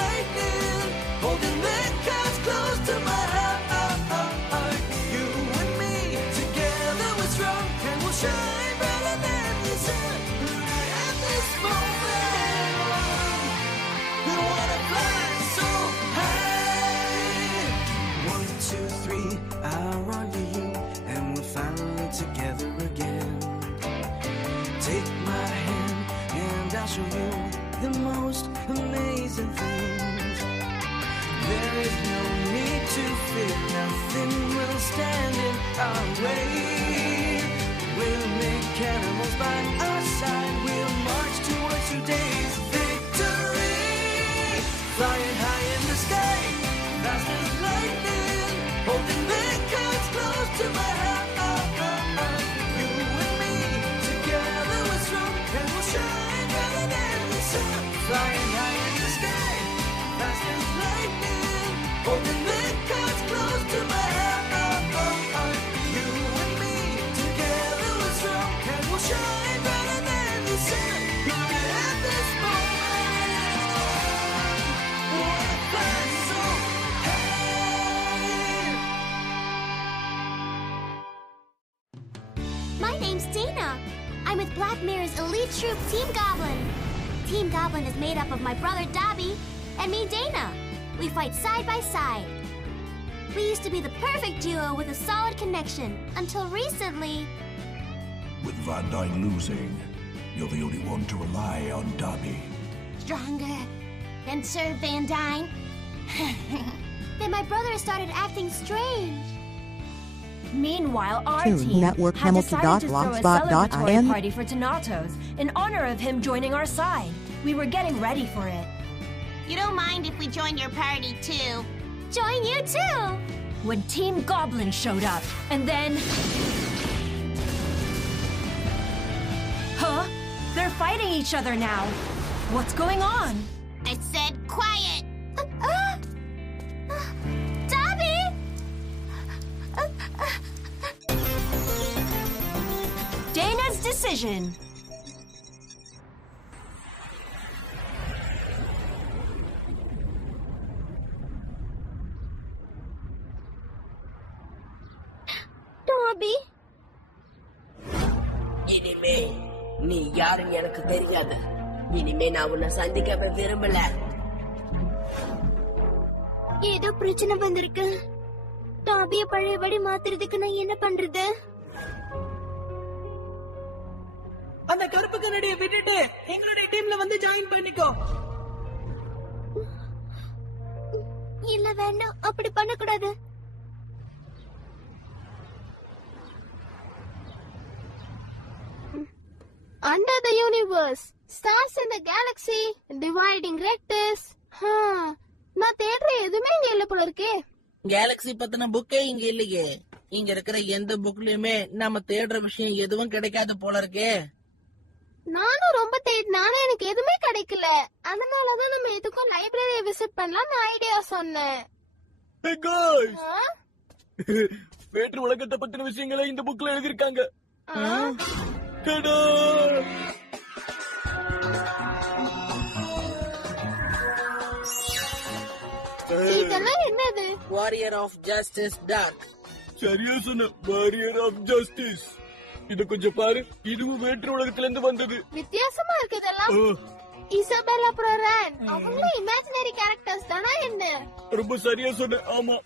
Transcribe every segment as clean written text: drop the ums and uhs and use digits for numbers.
lightning, holding the cards close to my heart. You and me together we're strong, and we'll shine brighter than the sun. At this moment, we wanna fly so high. 1, 2, 3, I'll run to you, and we're finally together again. Take my hand, and I'll show you the most amazing things. There is no need to fear, nothing will stand in our way. We'll make animals by our side, we'll march towards today's victory. Flying high in the sky, fast as lightning, holding the cards close to my heart. You and me, together we're strong, and we'll shine brighter than the sun. Flying high in the sky, fast as lightning, holding the cards close to my heart. You and me, together we're strong, and we'll shine brighter than the sun. At this moment, we'll fly so high. My name's Dana. I'm with Black Mirror's elite troop, Team Goblin. Team Goblin is made up of my brother Dobby and me, Dana. We fight side by side. We used to be the perfect duo with a solid connection until recently. With Van Dyne losing, you're the only one to rely on Dobby. Stronger than Sir Van Dyne. Then my brother started acting strange. Meanwhile, our Toon team Network had decided to throw a Hamilton.blogspot.in. celebratory party for Thanatos in honor of him joining our side. We were getting ready for it. You don't mind if we join your party too? Join you too! When Team Goblin showed up, and then... Huh? They're fighting each other now. What's going on? I said quiet! Dobby! Dana's decision. Dobby? இனிமே நீ யாருன்னு எனக்கு தெரியாது. இனிமே நான் உன்னை சந்திக்க விரும்பல. ஏதோ பிரச்சனை வந்திருக்கு. டாபிய பழையபடி மாத்துறதுக்கு நான் என்ன பண்றது? அந்த கருப்பு கரடியை விட்டுட்டு எங்களுடைய டீம்ல வந்து ஜாயின் பண்ணிக்கோ. இல்ல வேண்டாம், அப்படி பண்ணக்கூடாது. Under the universe, stars in the galaxy, dividing rectors. நான் தேடுற எதுவுமே இங்க இல்ல போல இருக்கே. கேலக்ஸி பத்தின புக்கே இங்க இல்லையே. இங்க இருக்கிற எந்த புக்லயுமே நம்ம தேடுற விஷயம் எதுவும் கிடைக்காது போல இருக்கே. நானும் ரொம்ப தேடினாலும் எனக்கு எதுவுமே கிடைக்கல. அதனாலதான் நம்ம எதுக்கும் லைப்ரரியை விசிட் பண்ணலாம் ஐடியா சொன்னேன். வேற்று உலகத்தை பத்தின விஷயங்களை இந்த புக்ல எழுதிருக்காங்க. இதெல்லாம் என்னது? Warrior of justice dark. சரியா சொன்ன, வாரியர் ஆஃப் ஜஸ்டிஸ். இது கொஞ்சம் பாரு, இதுவும் வேற்று உலகத்துல இருந்து வந்தது. வித்தியாசமா இருக்கு இதெல்லாம். இசபெல்லா புரோரான், அவங்களும் இமேஜினரி கேரக்டர்ஸ் தானா என்ன? ரொம்ப சரியா சொன்ன, ஆமா.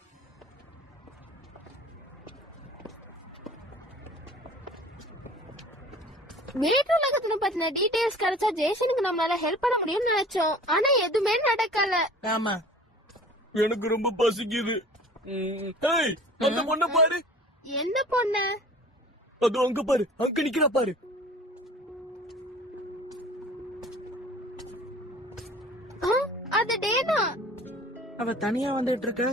வேற்று உலகத்துல பத்தின டீடைல்ஸ் கிடைச்சா ஜேசனுக்கு நம்மளால ஹெல்ப் பண்ண முடியும்னு நினைச்சோம். ஆனா எதுவுமே நடக்கல. ஆமா, எனக்கு ரொம்ப பசிக்குது. அந்த பொண்ண பாரு. என்ன பொண்ணு? அதோ அங்க பாரு, அங்க நிக்கிறா பாரு. அது டேனா. அவ தனியா வந்துட்டு இருக்க.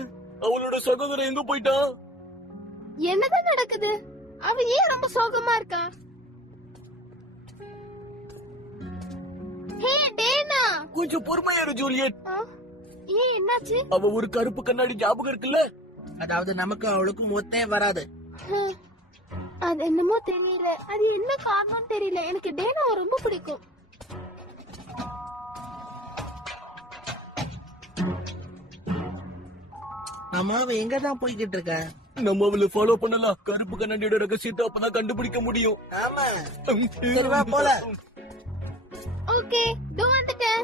அவளோட சகோதரன் எங்க போயிட்டா? என்னதான் நடக்குது? அவ ஏன் ரொம்ப சோகமா இருக்கா? ஹே டேனா, கொஞ்சம் பொறுமையா இரு ஜூலியட். ஏன் என்னாச்சு? அவ ஒரு கருப்பு கண்ணாடி ஞாபகம் இருக்குல்ல? அதாவது நமக்கு அவளுக்கும் ஒத்தே வராது. அது என்னமோ தெரியல. அது என்ன காரணம் தெரியல. எனக்கு டேனாவை ரொம்ப பிடிக்கும். ஆமா, அவ எங்கதான் போய்கிட்டு இருக்கா? நம்ம அவளை ஃபாலோ பண்ணலாம். கருப்பு கண்ணாடியோட ரகசியத்தை அப்பதான் கண்டுபிடிக்க முடியும். ஆமா, சரி வா போல. ஓகே, தோ வந்துட்டேன்.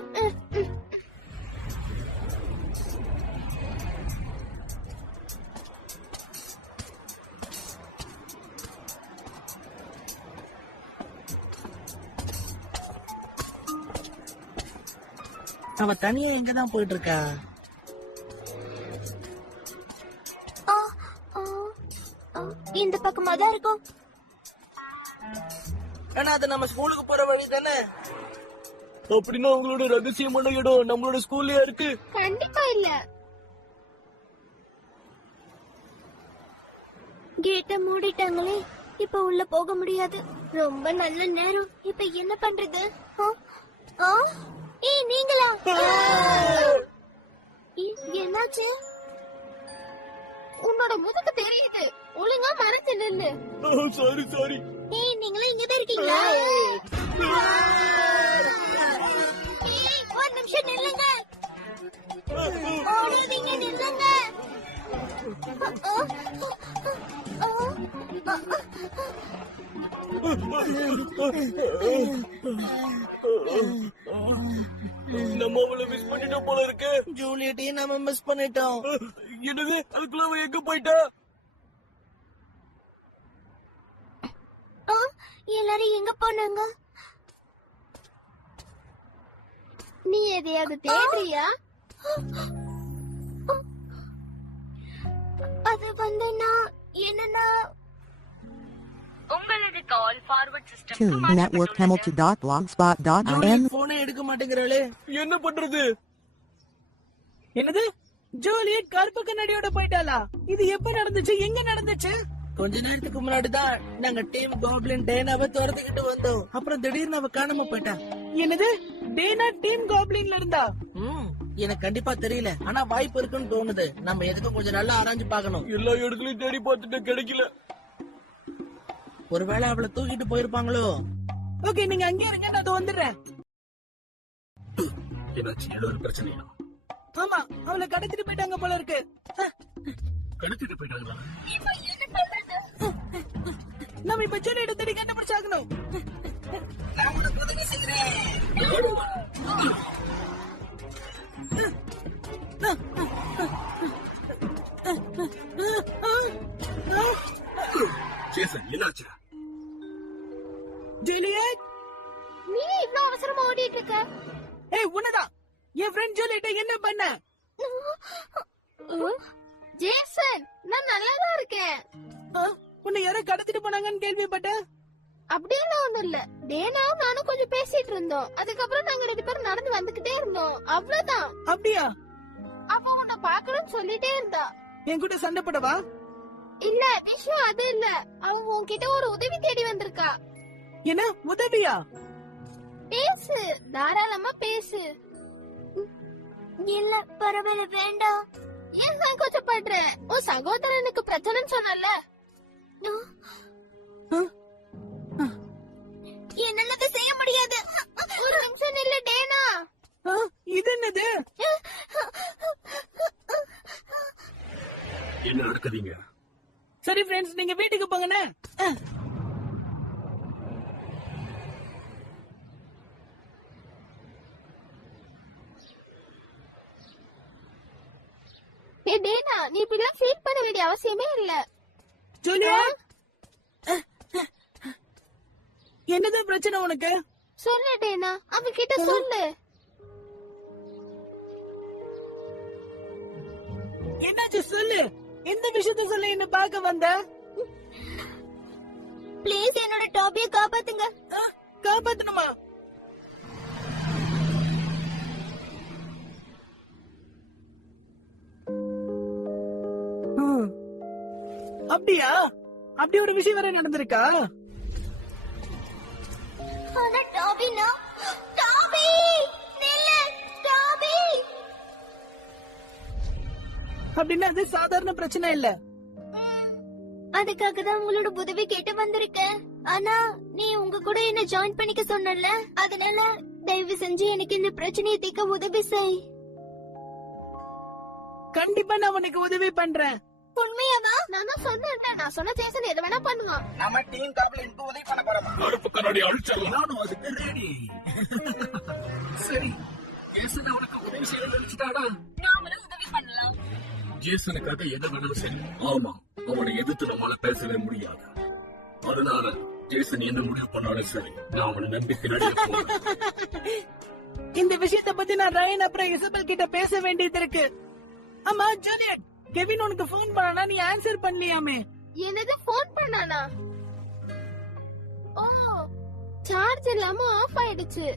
அவ தனியா எங்கதான் போயிட்டு இருக்கா? இந்த பக்கமா தான் இருக்கும். ஆனா அது நம்ம ஸ்கூலுக்கு போற வழி தானே? அப்படின்னா உங்களோட ரகசியமான இடம் நம்மளோட ஸ்கூல்லயா இருக்கு? கண்டிப்பா இல்ல. கேட்ட மூடிட்டாங்களே, இப்ப உள்ள போக முடியாது. ரொம்ப நல்ல நேரம். இப்ப என்ன பண்றது? ஏய் நீங்களா? என்னாச்சு? உன்னோட முதுகு தெரியுது. ஒழுங்கா மறைச்சு நில்லு. சாரி. ஏய் நீங்களும் இங்கதான் இருக்கீங்களா? ஏய் ஒரு நிமிஷம் நில்லுங்க. ஓடாதீங்க, நில்லுங்க. நம்ம அவளை மிஸ் பண்ணிட்டோம் போல இருக்கு. ஜூலியட்டையும் நம்ம மிஸ் பண்ணிட்டோம். என்னது, அதுக்குள்ள அவ எங்க போயிட்டா? எல்லாரும் எங்க போனாங்க? நீ எதையாவது தேடுறியா? அது வந்து நான் என்னன்னா உங்களது கால் ஃபார்வர்ட் சிஸ்டம் to networkhamilton.blogspot.in. போனே எடுக்க மாட்டேங்கிறாளே. என்ன பண்றது? என்னது, ஜூலியட் கருப்பு கண்ணாடியோட போயிட்டாளா? இது எப்ப நடந்துச்சு, எங்க நடந்துச்சு? கொஞ்ச நேரத்துக்கு முன்னாடிதான் நாங்க டீம் காப்ளின் டேனாவை துரத்துக்கிட்டு வந்தோம். அப்புறம் திடீர்னு அவ காணாம போயிட்டா. என்னது, டேனா டீம் காப்ளின்ல இருந்தா? எனக்கு கண்டிப்பா தெரியல, ஆனா வாய்ப்பு இருக்குன்னு தோணுது. நம்ம எதுக்கும் கொஞ்சம் நல்லா ஆராய்ஞ்சு பார்க்கணும். எல்லா இடத்துலயும் தேடி பார்த்துட்டு கிடைக்கல. ஒருவேளை அவளை தூக்கிட்டு போயிருப்பாங்களோ? ஓகே, நீங்க அங்கே இருங்க, நான் அது வந்துடுறேன். ஏதாச்சும் ஏதோ ஒரு பிரச்சனையா? ஆமா, அவளை கடத்திட்டு போயிட்டாங்க போல இருக்கு. கடத்திட்டு போயிட்டாங்களா? நம்ம இப்ப ஜூலியட் தேடி கண்டுபிடிச்சாகணும். நான் உனக்கு உதவி செய்கிறேன். ஜேசன், என்னாச்சு? ஜூலியட், நீ இவ்ளோ அவசரமா ஓடிட்டு இருக்க? ஏய் உன்னதான், என் ஃப்ரெண்ட் ஜூலியட் என்ன பண்ண? ஜேசன், நான் நல்லாதான் இருக்கேன். உன்னை யாரோ கடத்திட்டு போனாங்கன்னு கேள்விப்பட்டேன். அப்படியெல்லாம் ஒண்ணும் இல்ல. டேனாவும் நானும் கொஞ்சம் பேசிட்டு இருந்தோம். அதுக்கப்புறம் நாங்க 2 பேரும் நடந்து வந்துகிட்டே இருந்தோம். அவ்வளவுதான். அப்படியா? அப்ப உன்னை பாக்கணும்னு சொல்லிட்டே இருந்தா. என் கூட சண்டை போடவா? இல்ல, விஷயம் அது இல்ல. அவங்க உன்கிட்ட ஒரு உதவி தேடி வந்திருக்கா. என்ன உதவியா? பேசு, தாராளமா பேசு. இல்ல பரவாயில்ல, வேண்டாம். ஏன் சங்கோச்சப்படுற? உன் சகோதரனுக்கு பிரச்சனைன்னு சொன்னல. என்னால அதை செய்ய முடியாது. ஒரு நிமிஷம் இல்ல டேனா. இது என்னது? என்ன நடக்குதுங்க? சரி ஃப்ரெண்ட்ஸ், நீங்க வீட்டுக்கு போங்கண்ணே. ஏ டேனா, நீ இப்படிலாம் ஃபீல் பண்ண வேண்டிய அவசியமே இல்ல. ஜூலியட், என்னது பிரச்சனை உனக்கு? சொல்லு டேனா, அவன் கிட்ட சொல்லு. என்னாச்சு சொல்லு. எந்த விஷயத்த சொல்ல என்ன பார்க்க வந்த? ப்ளீஸ் என்னோட டாபியை காப்பாத்துங்க. காப்பாத்தணுமா? அப்படியா? அப்படி ஒரு விஷயம் வேற நடந்திருக்கா? ஆனா டாபினா, டாபி நில்லு, டாபி. அப்படின்னா அது சாதாரண பிரச்சனை இல்ல. அதுக்காக தான் உங்களோட உதவி கேட்டு வந்திருக்கேன். ஆனா நீ உங்க கூட என்ன ஜாயின் பண்ணிக்க சொன்னல, அதனால தயவு செஞ்சு எனக்கு இந்த பிரச்சனையை தீர்க்க உதவி செய். கண்டிப்பா நான் உனக்கு உதவி பண்றேன். உண்மையாவா? நான் தான் சொன்னேன், நான் சொன்ன ஜேசன் எது வேணா பண்ணுவான். நம்ம டீம் காப்ளினுக்கு உதவி பண்ண போறோம். கருப்பு கண்ணாடி அழிச்சிடலாம். நானும் அதுக்கு ரெடி. சரி, ஜேசன் அவனுக்கு உதவி செய்ய நினைச்சிட்டாடா. நாமளும் உதவி பண்ணலாம். ஜேசனுக்காக எது வேணாலும் சரி. ஆமா, அவனை எதிர்த்து நம்மளால பேசவே முடியாது. அதனால ஜேசன் என்ன முடிவு பண்ணாலும் சரி, நான் அவனை நம்பி பின்னாடியே போறேன். இந்த விஷயத்தை பத்தி நான் ரயன் அப்புறம் இசபெல் கிட்ட பேச வேண்டியது இருக்கு. ஆமா ஜூலியட், கெவின் உனக்கு போன் பண்ணா நீ ஆன்சர் பண்ணலையாமே? என்னது போன் பண்ணானா? ஓ, சார்ஜ் இல்லாம ஆஃப் ஆயிடுச்சு.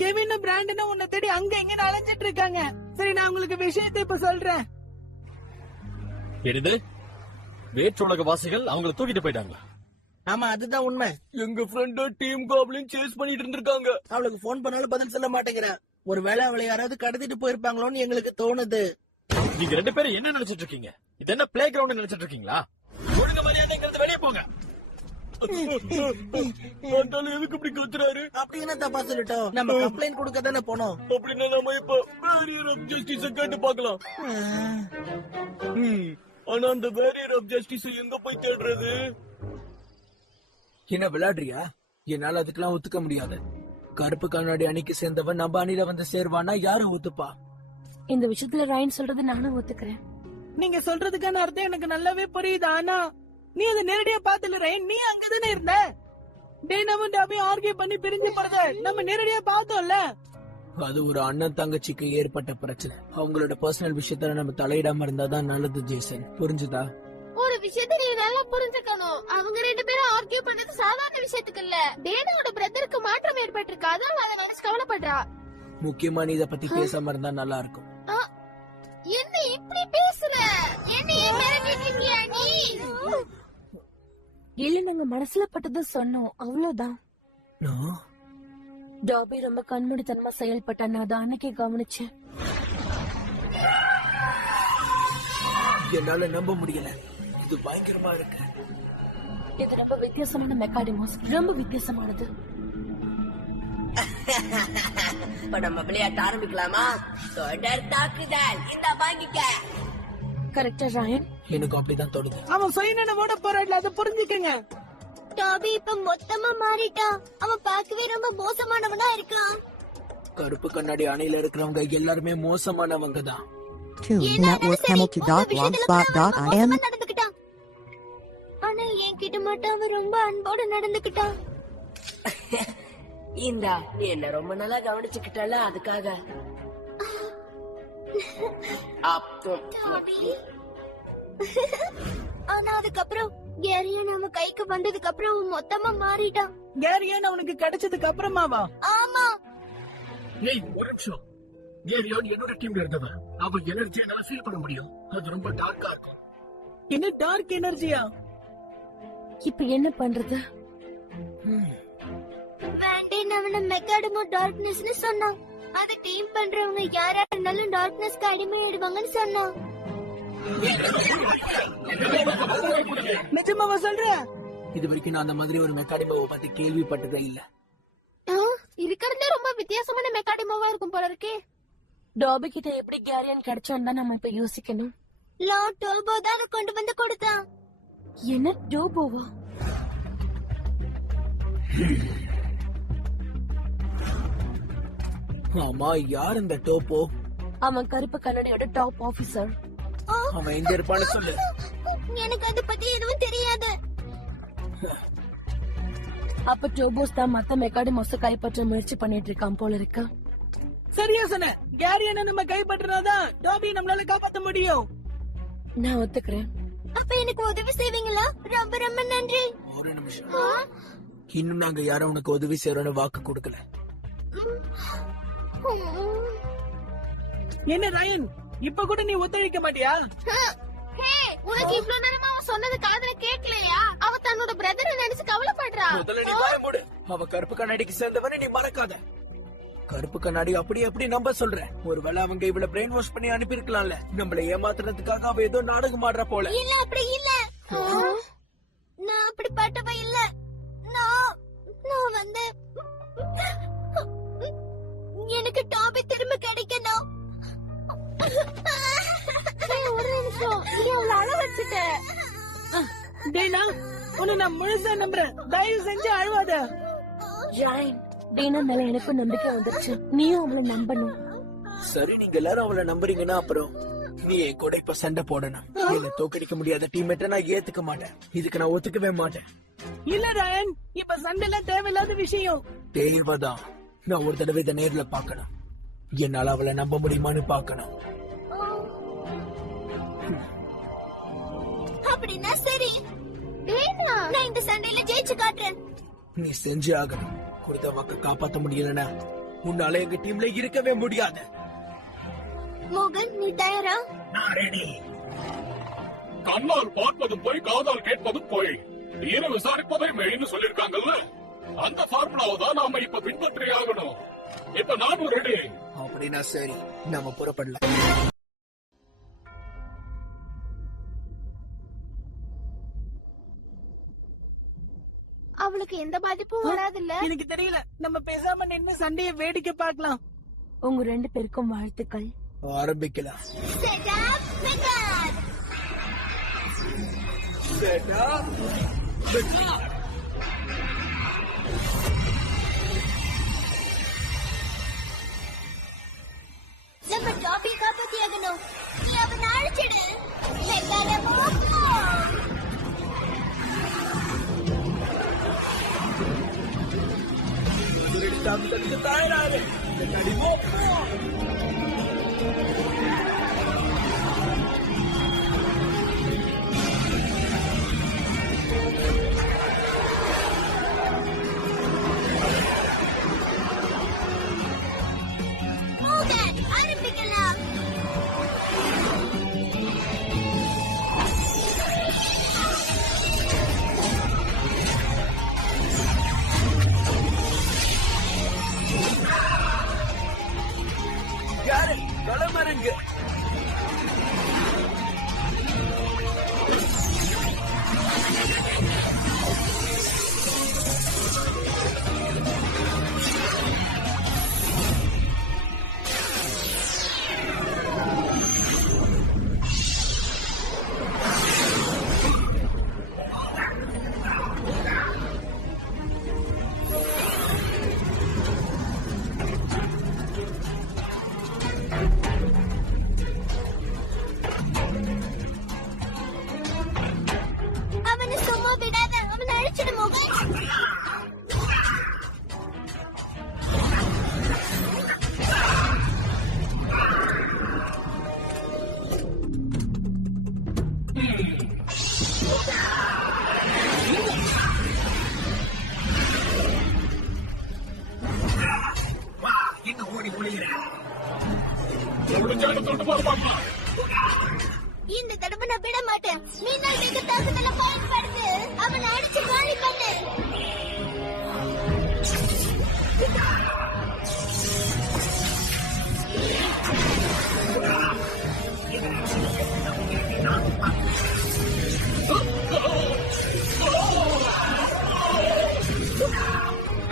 கெவின் பிராண்டனும் உன்னை தேடி அங்க எங்க அலைஞ்சிட்டு இருக்காங்க. சரி, நான் உங்களுக்கு விஷயத்தை இப்ப சொல்றேன். என்னது? வேற்றுலக வாசிகள் அவங்கள தூக்கிட்டு போயிட்டாங்களா? ஆமா, அதுதான் உண்மை. எங்க ஃப்ரெண்ட டீம் காப்ளின் சேஸ் பண்ணிட்டு இருந்திருக்காங்க. அவளுக்கு போன் பண்ணாலும் பதில் சொல்ல மாட்டேங்கிறா. ஒருவேளை அவளை யாராவது கடத்திட்டு போயிருப்பாங்களோன்னு எங்களுக்கு தோணுது. நீங்க 2 பேரும் என்ன நினைச்சிட்டு இருக்கீங்க? இது என்ன பிளே கிரவுண்ட் நினைச்சிட்டு இருக்கீங்களா? ஒழுங்க மரியாதை வெளியே போங்க. எதுக்கு இப்படி கத்துறாரு? அப்படி என்ன தப்பா சொல்லிட்டோம்? நம்ம கம்ப்ளைண்ட் கொடுக்க தானே போனோம். அப்படின்னா நம்ம இப்ப பேரியர் ஆஃப் ஜஸ்டிஸ் கேட்டு பாக்கலாம். ஆனா அந்த பேரியர் ஆஃப் ஜஸ்டிஸ் எங்க போய் தேடுறது? என்ன விளையாடுறியா? என்னால அதுக்கெல்லாம் ஒத்துக்க முடியாது. கருப்பு கண்ணாடி அணிக்கு சேர்ந்தவன் நம்ம அணில வந்து சேர்வானா யாரு ஒத்துப்பா? இந்த விஷயத்துல ரயன் சொல்றது நானும் ஒத்துக்கிறேன். நீங்க சொல்றதுக்கான அர்த்தம் எனக்கு நல்லாவே புரியுது. ஆனா நீ அதை நேரடியா பாத்துல ரயன், நீ அங்கதானே இருந்த. டேனாவும் டாபியும் ஆர்கியூ பண்ணி பிரிஞ்சு போறத நம்ம நேரடியா பார்த்தோம்ல. அது ஒரு அண்ணன் தங்கச்சிக்கு ஏற்பட்ட பிரச்சனை. அவங்களோட பர்சனல் விஷயத்துல நம்ம தலையிடாம இருந்தாதான் நல்லது ஜேசன். புரிஞ்சுதா? ஒரு விஷயத்தை நீ நல்லா புரிஞ்சுக்கணும். அவங்க 2 பேரும் ஆர்கியூ பண்ணது சாதாரண விஷயத்துக்கு இல்ல. டேனாவோட பிரதருக்கு மாற்றம் ஏற்பட்டிருக்கு. அதான் அதை நினைச்சு கவலைப்படுறா. முக்கியமா நீ இத பத்தி பேசாம இருந்தா நல்லா இருக்கும். என்ன இப்படி பேசுற? என்ன மிரட்டிட்டியா நீ? இல்ல, நாங்க மனசுல பட்டது சொன்னோம், அவ்வளவுதான். டாபி ரொம்ப கண்மூடித்தனமா செயல்பட்டா. நான் அதை அன்னைக்கே கவனிச்சேன். என்னால நம்ப முடியல. இது பயங்கரமா இருக்கு. இது ரொம்ப வித்தியாசமான மெக்காடிமோஸ். ரொம்ப வித்தியாசமானது. இப்ப நம்ம விளையாட்ட ஆரம்பிக்கலாமா? தொடர் தாக்குதல். இந்த வாங்கிக்க. கரெக்டா ரயன்? எனக்கு அப்படிதான் தோணுது. அவன் சுயநலவோட போராடல, அதை புரிஞ்சுக்கங்க. டாபி இப்ப மொத்தமா மாறிட்டான். அவன் பார்க்கவே ரொம்ப மோசமானவனா இருக்கான். கருப்பு கண்ணாடி அணையில இருக்கிறவங்க எல்லாருமே மோசமானவங்க தான். networkhamilton.blogspot.in நடந்துக்கிட்டான். ஆனா என்கிட்ட மட்டும் அவன் ரொம்ப அன்போடு நடந்துக்கிட்டான். இந்தா, நீ என்ன ரொம்ப நல்லா கவனிச்சுக்கிட்டல, அதுக்காக. ஆனா அதுக்கப்புறம் கேரியன் நம்ம கைக்கு வந்ததுக்கு அப்புறம் அவன் மொத்தமா மாறிட்டான். கேரியன் அவனுக்கு கிடைச்சதுக்கு அப்புறமாவா? ஆமா. ஏய், ஒரு நிமிஷம். கேரியான் என்னோட டீம்ல இருந்தவன். அவன் எனர்ஜி என்னால ஃபீல் பண்ண முடியும். அது ரொம்ப டார்க்கா இருக்கும். என்ன டார்க் எனர்ஜியா? இப்ப என்ன பண்றது? வேண்டேன் அவன மெக்காடமோ டார்க்னஸ்னு சொன்னான். அது டீம் பண்றவங்க யாரா இருந்தாலும் டார்க்னஸ்க்கு அடிமையாயிடுவாங்கன்னு சொன்னான். நிஜமாவா சொல்ற? இது வரைக்கும் நான் அந்த மாதிரி ஒரு மெக்கானிமாவை பத்தி கேள்விப்பட்டதே இல்ல. இருக்கிறதுல ரொம்ப வித்தியாசமான மெக்காடமோவா இருக்கும் போல இருக்கே. டாபி கிட்ட எப்படி கேரியன் கிடைச்சான்னு தான் நம்ம இப்ப யோசிக்கணும். லார்ட் டோபோ தான் கொண்டு வந்து கொடுத்தான். என்ன டோபோவா? ஆமா, யார் இந்த டோப்போ? அவன் கருப்பு கண்ணாடியோட டாப் ஆபீசர். அவன் எங்க இருப்பான்னு சொல்லு. எனக்கு அதை பத்தி எதுவும் தெரியாது. அப்ப டோபோஸ் தான் மத்த மெக்காடிமோஸ கைப்பற்ற முயற்சி பண்ணிட்டு இருக்கான் போல இருக்கு. சரியா சொன்ன. கேரியனை நம்ம கைப்பற்றினாதான் டாபி நம்மளால காப்பாத்த முடியும். நான் ஒத்துக்கிறேன். அப்ப எனக்கு உதவி செய்வீங்களா? ரொம்ப ரொம்ப நன்றி. ஒரு நிமிஷம். இன்னும் நாங்க யாரும் உனக்கு உதவி செய்யறோம்னு வாக்கு கொடுக்கல. என்ன ரயன், இப்ப கூட நீ ஒத்துழைக்க மாட்டியா? உனக்கு இவ்வளவு நேரமா அவன் சொன்னது காதுல கேட்கலையா? அவ தன்னோட பிரதரை நினைச்சு கவலைப்படுறா. அவ கருப்பு கண்ணாடிக்கு சேர்ந்தவன நீ மறக்காத. கருப்பு கண்ணாடி அப்படி நம்ப சொல்ற. ஒருவேளை அவங்க இவள பிரெயின் வாஷ் பண்ணி அனுப்பி இருக்கலாம்ல. நம்மள ஏமாத்துறதுக்காக அவ ஏதோ நாடகம் ஆடுற போல. இல்ல, அப்படி இல்ல. நான் அப்படிப்பட்டவ இல்ல. நான் வந்து எனக்கு டாபி திரும்ப கிடைக்கணும். டேனா உன்னை நான் முழுசா நம்புறேன். தயவு செஞ்சு அழுவாத. ராயன், டீனா மேல எனக்கும் நம்பிக்கை வந்துருச்சு. நீயும் அவளை நம்பணும். சரி, நீங்க எல்லாரும் அவளை நம்புறீங்கன்னா அப்புறம் நீ என் கூட இப்ப சண்டை போடணும். என்ன தோக்கடிக்க முடியாத டீம்மேட்ட நான் ஏத்துக்க மாட்டேன். இதுக்கு நான் ஒத்துக்கவே மாட்டேன். இல்ல ராயன், இப்ப சண்டைலாம் தேவையில்லாத விஷயம். தேவைதான். நான் ஒரு தடவை இதை நேர்ல பாக்கணும். என்னால அவளை நம்ப முடியுமான்னு பாக்கணும். அப்படின்னா சரி, நான் இந்த சண்டையில ஜெயிச்சு காட்டுறேன். நீ செஞ்சு ஆகணும். கொடுத்த வாக்க காப்பாத்த முடியலன்னா உன்னால எங்க டீம்ல இருக்கவே முடியாது. மோகன், நீ தயாரா? நான் ரெடி. கண்ணால் பார்ப்பதும் போய் காதால் கேட்பதும் போய் ஈர விசாரிப்பதை மெயின்னு சொல்லிருக்காங்கல்ல, அந்த ஃபார்முலாவை தான் நாம இப்ப பின்பற்றி ஆகணும். இப்ப நானும் ரெடி. அப்படின்னா சரி, நாம புறப்படலாம். அவளுக்கு எந்த பாதிப்பும் வராதுல்ல? எனக்கு தெரியல. நம்ம பேசாம நின்னு சண்டைய வேடிக்கை பார்க்கலாம். உங்க 2 பேருக்கும் வாழ்த்துக்கள். ஆரம்பிக்கலாம். Set up, Megan! நம்ம டாபி காப்பாத்தியாகணும். நீ அவனை அழைச்சிடு. Megan, move on! தாக்குதலுக்கு தயாராக நடிவோம். Mogan, ஆரம்பிக்கலாம். யாரு களமரங்க? அவனை சும்மா விடாத. அவனை அழைச்சிடு, மோகன். இன்னும் ஓடி ஒளிகிறேன். இந்த தடவை நான் விட மாட்டேன். மீனால் வெகு தாக்குதல பயன்படுத்து. அவனை அடிச்சு காலி பண்ணு.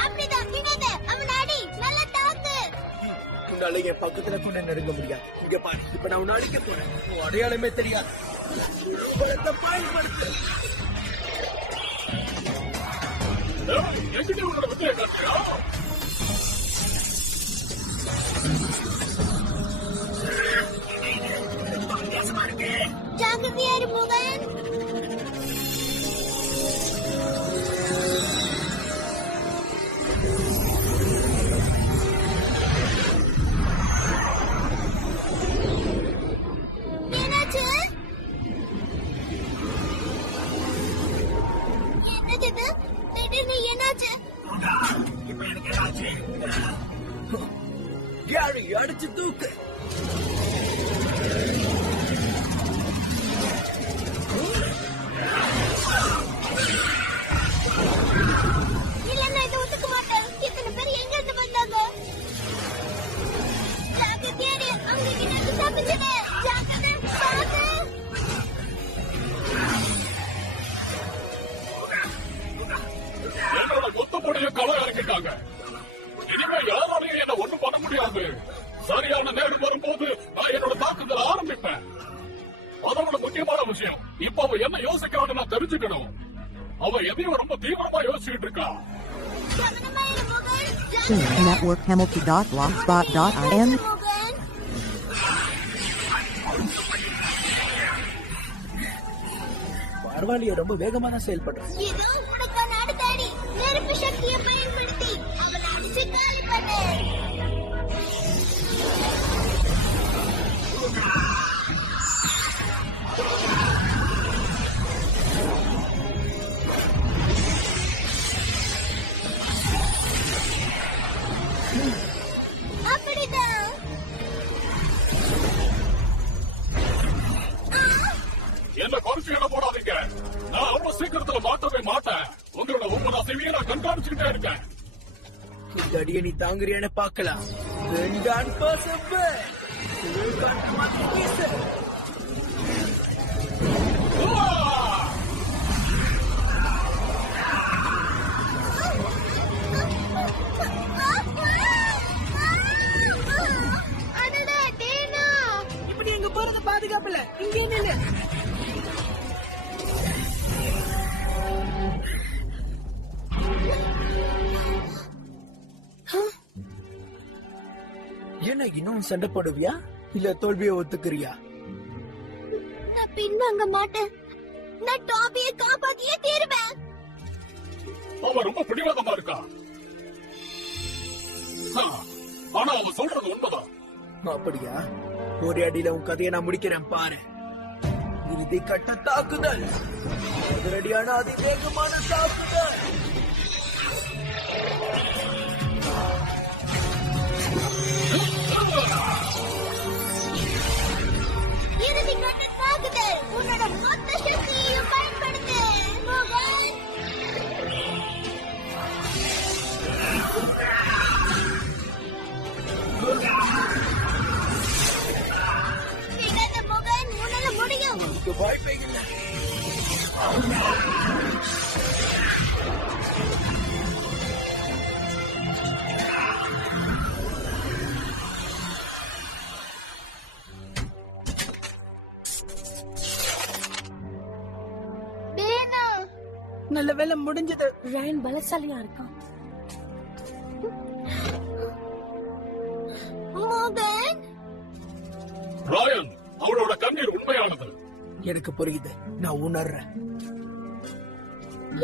அப்படிதான் விடாத. அவனை அடி. நல்லா தாக்கு. உன்னால என் பக்கத்துல கூட நெருங்க முடியாது. இங்க பாரு, இப்ப நான் உன்னை அடிக்க போறேன். உன் அடையாளமே தெரியாது. பலத்தை பயன்படுத்து. ஜாக்கிரதையா இரு, மோகன். என்னாச்சு? என்னது இது? திடீர்னு என்னாச்சு? கேரி, அடிச்சு தூக்கு. இல்ல, நான் இதை ஒத்துக்க மாட்டேன். இத்தனை பேர் எங்க இருந்து வந்தாங்க? ஜாக்கிரதையா இரு. அவங்க கிட்ட இருந்து தப்பிச்சிடு. ஜாக்கிரதை, பாத்து. என்னோட கொத்தப்படைய களை இறக்கிட்டாங்க. இனிமே யாராலையும் என்ன ஒண்ணும் பண்ண முடியாது. சரியான நேரம் வரும்போது நான் என்னோட தாக்குதல் ஆரம்பிப்பேன். அதோட முக்கியமான விஷயம், இப்ப அவ என்ன யோசிக்கிறான்னு நான் தெரிஞ்சுக்கணும். அவ எதையும் ரொம்ப தீவிரமா யோசிச்சுட்டு இருக்கா. Network Hamilton.blogspot.in. பரவாயில்லையே, ரொம்ப வேகமா தான் செயல்படுறேன். இதோ உனக்கான அடுத்த அடி. நெருப்பு சக்தியை பயன்படுத்தி அவளை அடிச்சு காலி பண்ணு. அப்படிதான். என்ன குறைச்சு இட போடாதீங்க. நான் ரொம்ப சீக்கிரத்துல மாட்டவே மாட்டேன். உங்களோட ஒவ்வொரு அசைவையும் நான் கண்காணிச்சுக்கிட்டே இருக்கேன். இந்த அடியை நீ தாங்குறியான்னு பார்க்கலாம். ரெண்டான் பசப்பு. அடடா, டேனா. இப்படி எங்க போறது பாதுகாப்பு இல்ல. இங்கே நில்லு. என்ன இன்னும் சண்டை போடுவியா இல்ல தோல்வியை ஒத்துக்கிறியா? நான் பின்வாங்க மாட்டேன். நான் டாபியை காப்பாத்தியே தீருவேன். அவ ரொம்ப பிடிவாதமா இருக்கா. ஆனா அவ சொல்றது உண்மைதான். அப்படியா? ஒரு அடியில உன் கதையை நான் முடிக்கிறேன் பாரு. இறுதி கட்ட தாக்குதல். அதிரடியான அதிவேகமான தாக்குதல். இறுதி கட்ட தாக்குதல். உன்னோட மொத்த சக்தியையும் பயன்படுத்து மோகன். விடாத மோகன், உன்னால முடியும். உனக்கு வாய்ப்பே இல்லை. டேனா, நல்ல வேலை முடிஞ்சது. ரயன் பலசாலியா இருக்கான். மோகன். ராயன், அவளோட கண்ணீர் உண்மையானது. எனக்கு புரியுது, நான் உணர்றேன்.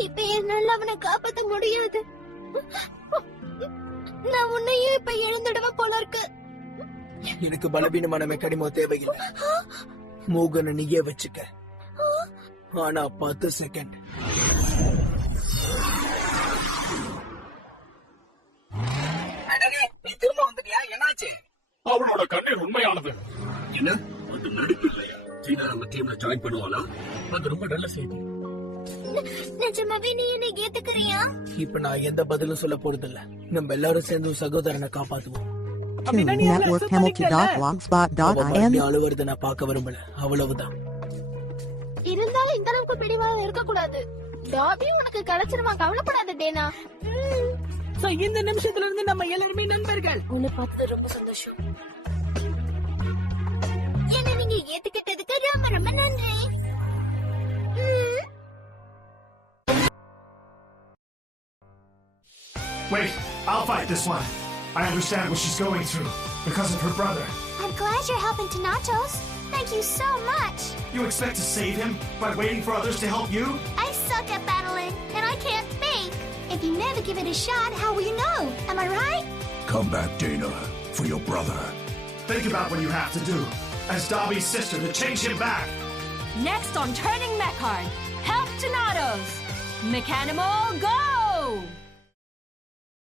இப்ப என்னால அவனை காப்பாத்த முடியாது. நான் உன்னையும் இப்ப இழந்துடுவேன் போல இருக்கு. எனக்கு பலவீனமான மெக்கானிமோ தேவையில்லை. மோகனை நீயே வச்சுக்க. ஆனா 10 செகண்ட். நீ திரும்ப வந்துட்டியா? என்னாச்சு? அவளோட கண்ணீர் உண்மையானது. என்ன அது நடிப்பு இல்லையா? சீனா நம்ம டீம்ல ஜாயின் பண்ணுவாளா? அது ரொம்ப நல்ல செய்தி. நிஜமாவே நீ என்னை ஏத்துக்கிறியா? இப்ப நான் எந்த பதிலும் சொல்ல போறதில்ல. நம்ம எல்லாரும் சேர்ந்து சகோதரனை காப்பாத்துவோம். Network Hamilton.blogspot.in. அழுவுறத நான் பார்க்க விரும்பல, அவ்வளவுதான். இருந்தாலும் இந்த அளவுக்கு பிடிவாதம் இருக்க கூடாது. டாபி உனக்கு கிடைச்சிருமா, கவலைப்படாத டேனா. சோ இந்த நிமிஷத்துல இருந்து நம்ம எல்லாருமே நண்பர்கள். உன்னை பார்த்தது ரொம்ப சந்தோஷம். என்ன நீங்க ஏத்துக்கிட்டதுக்கு ரொம்ப ரொம்ப நன்றி. Wait, I'll fight this one. I understand what she's going through because of her brother. I'm glad you're helping Thanatos. Thank you so much. You expect to save him by waiting for others to help you? I suck at battling, and I can't fake. If you never give it a shot, how will you know? Am I right? Come back, Dana, for your brother. Think about what you have to do as Dobby's sister to change him back. Next on Turning Mechard, help Donatos. Mechanimal, go!